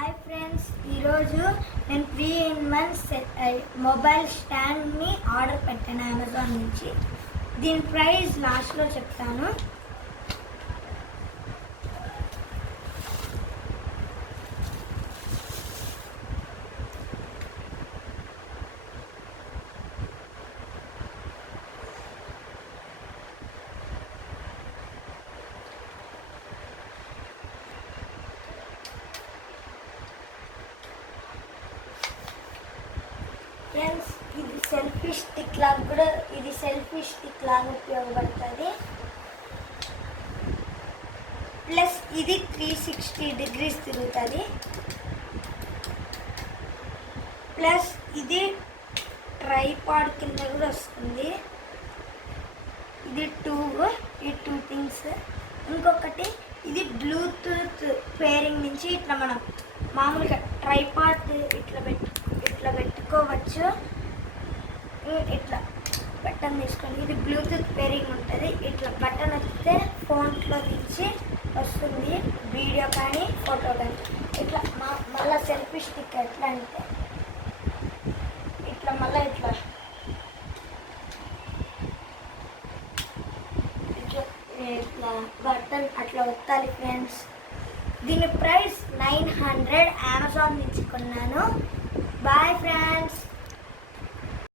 Hi friends, ఈరోజు నేను 3-in-1 mobile స్టాండ్ని order పెట్టాను అమెజాన్ నుంచి. దీని ప్రైస్ లాస్ట్లో చెప్తాను. ఫ్రెండ్స్, ఇది సెల్ఫీ స్టిక్ లాగా ఉపయోగపడుతుంది. ప్లస్ ఇది 360 degrees తిరుగుతుంది. ప్లస్ ఇది ట్రైపాడ్ కింద కూడా వస్తుంది. ఇది ఈ టూ థింగ్స్. ఇంకొకటి ఇది బ్లూటూత్ పేరింగ్ నుంచి ఇట్లా మనం మామూలుగా ట్రైపాడ్ ఇట్లా పెట్టుకోవచ్చు. ఇట్లా బటన్ తీసుకొని ఇది బ్లూటూత్ పేరింగ్ ఉంటుంది. ఇట్లా బటన్ వస్తే ఫోన్లో నుంచి వస్తుంది, వీడియో కానీ ఫోటో కానీ. ఇట్లా మళ్ళీ సెల్ఫీ స్టిక్ ఎట్లా అంటే ఇట్లా మళ్ళీ ఇట్లా బటన్ అట్లా ఒత్తాలి ఫ్రెండ్స్. దీని ప్రైస్ 900 అమెజాన్ నుంచి కొన్నాను. Bye friends.